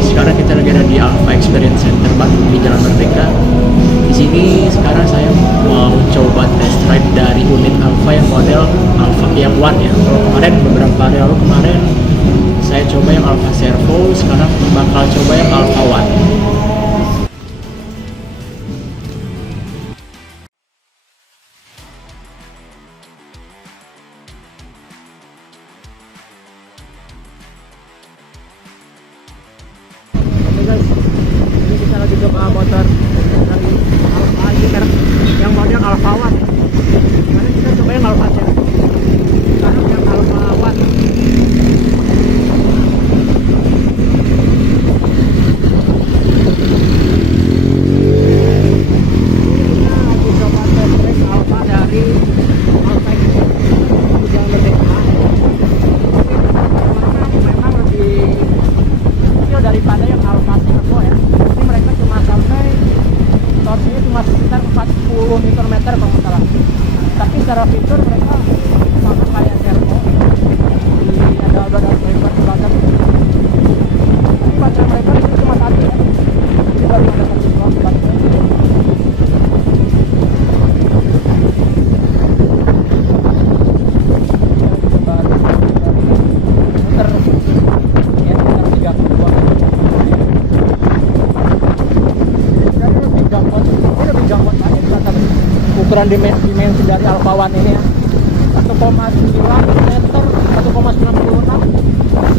Sekarang kita lagi ada di Alpha Experience Center Bandung di Jalan Merdeka. Di sini sekarang saya mau coba test drive dari unit Alpha yang model Alpha yang One ya. Kalau kemarin beberapa hari lalu saya coba yang Alpha Servo, sekarang bakal coba yang Alpha One. Ini kita lagi coba motor dari Alpha, ini merek yang model Alpha One. Kemarin kita coba yang Alpha Servo, sekarang yang Alpha One. Daripada yang Alpha Servo ya, ini mereka cuma sampai torsinya cuma sekitar 40 Nm kalau nggak salah. Tapi secara fitur mereka sama kayak Servo. Ini ada driver di belakang. Tapi baterai mereka itu cuma satu ya. Ini baru ada satu slot baterai. Ukuran dimensi dari Alpha One ini ya, 1,9 meter, 1,96,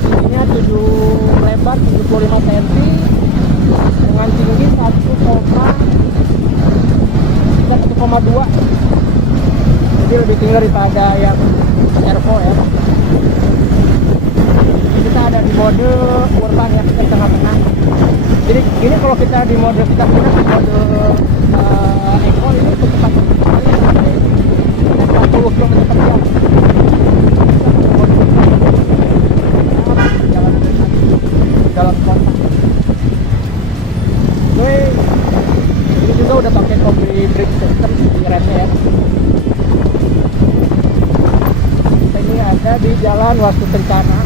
ininya 7 lebar 75 cm dengan tinggi 1,2, jadi lebih tinggi daripada yang Servo ya. Kita ada di mode urban ya, kita tengah-tengah. Jadi ini kalau kita di mode kita gunakan mode Eco ini kecepatan 40 km per jam. Jalan kota. Oke, ini juga udah pakai Combi brake system di remnya ya. Kita ini ada di Jalan Wastu Kencana.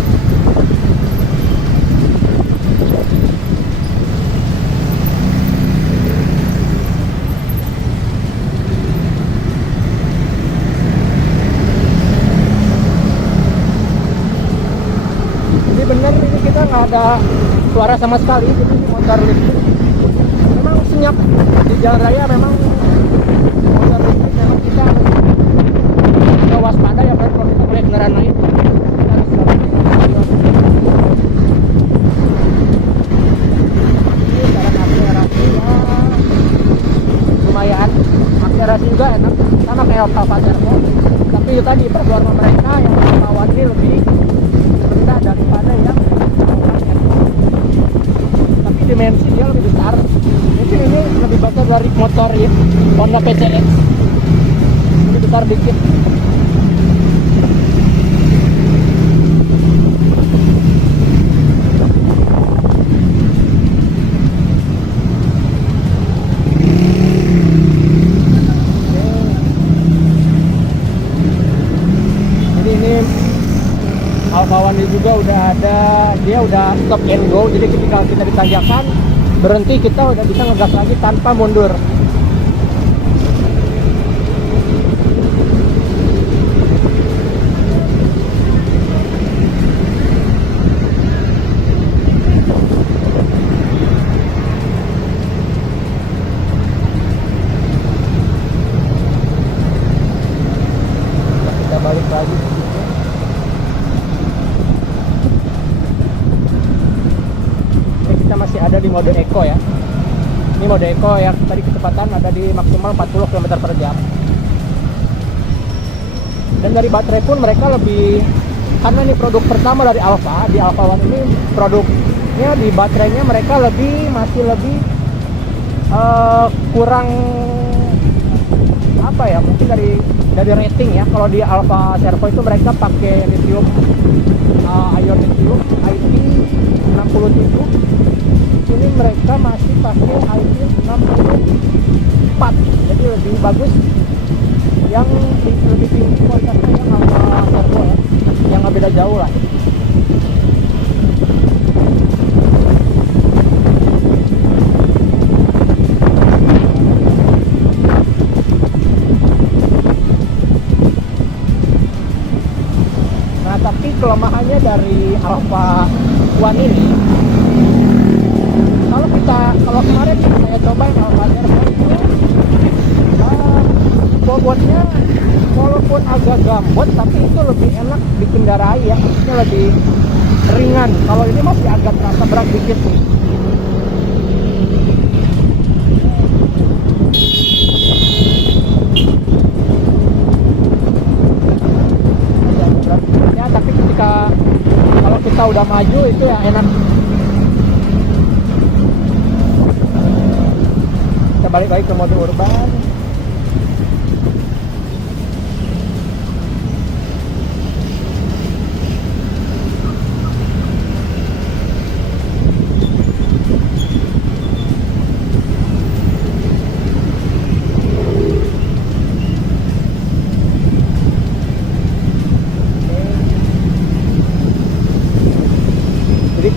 Bener ini kita nggak ada suara sama sekali, jadi ini motor listrik memang senyap di jalan raya. Memang motor listrik memang kita harus waspada ya, kalau kita melihat kendaraan lain kita harus akselerasi ya lumayan, akselerasi juga enak sama kayak Alpha Servo, tapi itu tadi performa mereka yang bawaan ini lebih rendah daripada yang tapi dimensi dia lebih besar. Mungkin ini lebih besar dari motor ya, Honda PCX, lebih besar dikit. Jadi ini Alpha One juga udah ada, dia udah stop and go, jadi ketika kita ditanjakan berhenti kita udah bisa ngegas lagi tanpa mundur. Kita balik lagi. Masih ada di mode Eco ya. Ini mode Eco yang tadi kecepatan ada di maksimal 40 km per jam. Dan dari baterai pun mereka lebih, karena ini produk pertama dari Alpha, di Alpha One ini produknya di baterainya mereka masih lebih kurang apa ya, mungkin dari rating ya. Kalau di Alpha Servo itu mereka pakai lithium ion lithium IP67. Ini mereka masih pakai IP64, jadi lebih bagus, yang lebih tinggi kualitasnya yang Alpha Servo ya, yang nggak beda jauh lah. dari Alpha One ini, kalau kemarin saya coba yang Alpha Servo itu, bobotnya walaupun agak gambot tapi itu lebih enak dikendarai ya, maksudnya lebih ringan. Kalau ini masih agak terasa berat dikit nih. Ya, tapi kalau kita udah maju itu yang enak. Kita balik lagi ke mode urban.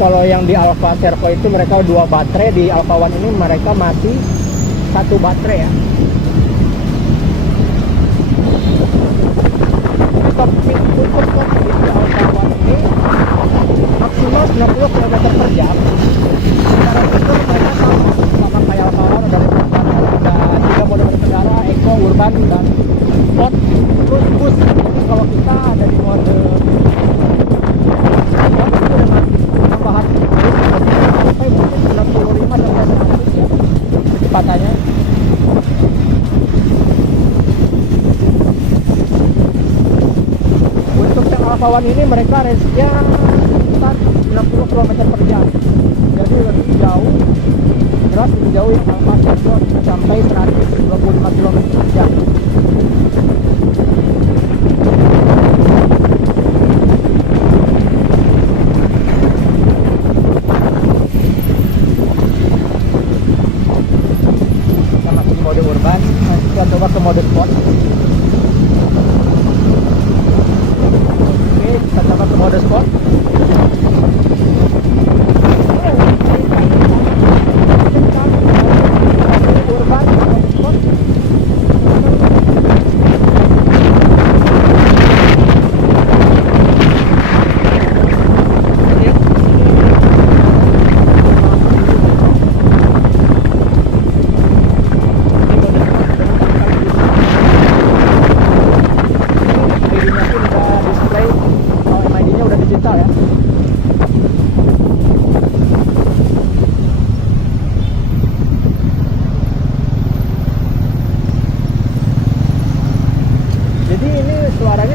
Kalau yang di Alpha Servo itu mereka 2 baterai, di Alpha One ini mereka masih 1 baterai ya. Untuk top speed di Alpha One ini maksimal 90 km per jam. Secara fitur mereka sama kayak Alpha One, ada 3 mode berkendara, Eco, Urban, dan Sport, terus Bus. Jadi kalau kita ada di mode tambahan sampai mungkin 95 sampai 100 ya kecepatannya. Untuk yang Alpha One ini mereka range-nya sekitar 60 km per jam, jadi lebih jauh, jelas lebih jauh yang Alpha Servo sampai 125 km per jam. Mode urban, kita coba ke mode sport. Oke, kita coba ke mode sport. Urban, mode sport.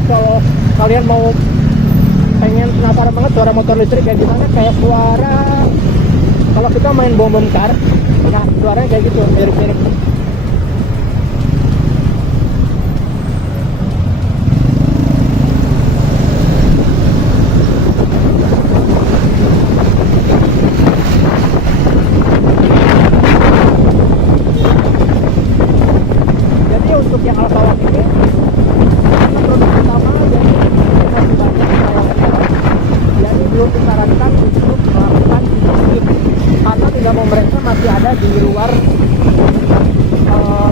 Kalau kalian mau pengen penasaran banget suara motor listrik kayak gimana, kayak suara kalau kita main bom car, nah suaranya kayak gitu, mirip-mirip. Jadi untuk yang Alpha One ini produk utama, jadi masih banyak jadi belum disarankan untuk melakukan skip karena tidak mau mereka masih ada di luar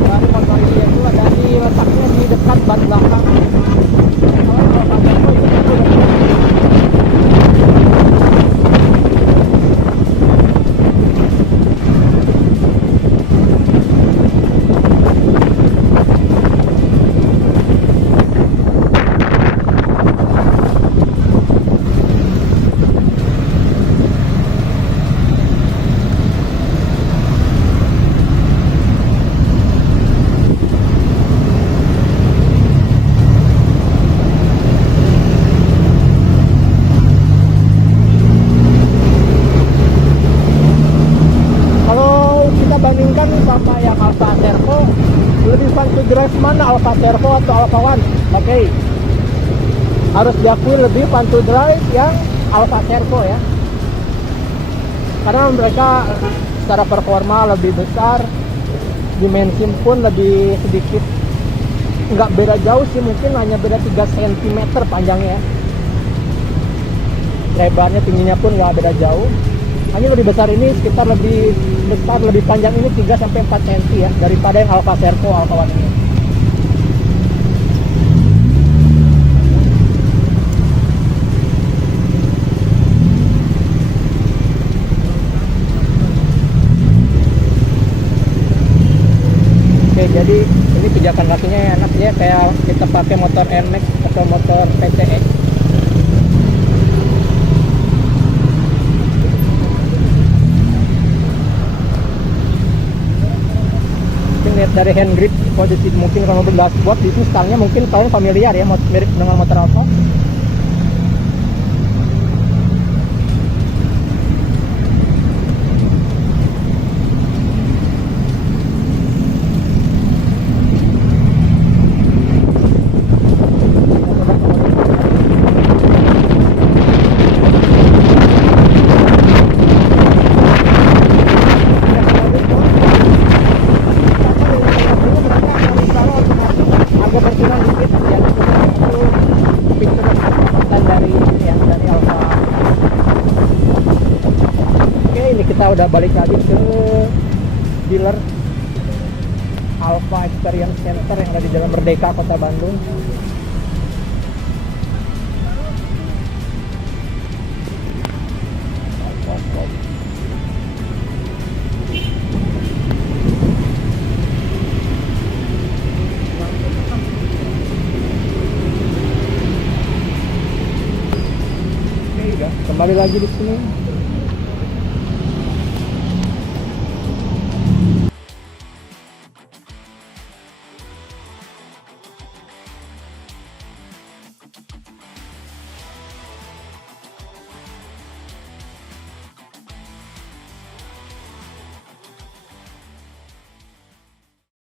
dari motor ini, yaitu ada di letaknya di dekat ban belakang. Bandingkan sama yang Alpha Servo, lebih fun to drive mana, Alpha Servo atau Alpha One? Oke, harus diakui lebih fun to drive yang Alpha Servo ya, karena mereka secara performa lebih besar, dimensi pun lebih sedikit, nggak beda jauh sih, mungkin hanya beda 3 cm panjangnya, lebarnya tingginya pun nggak beda jauh. Hanya lebih besar ini, sekitar lebih besar, lebih panjang ini 3-4 cm ya daripada yang Alpha Servo, Alpha One ini. Jadi ini pijakan kakinya enak ya, kayak kita pakai motor NMAX atau motor PCX. Lihat dari hand grip posisi, mungkin kalau mobil dashboard itu stangnya mungkin kalian familiar ya, mirip dengan motor Alfa. Kita udah balik lagi ke dealer Alfa Experience Center yang ada di Jalan Merdeka, Kota Bandung. Oke, kembali lagi di sini.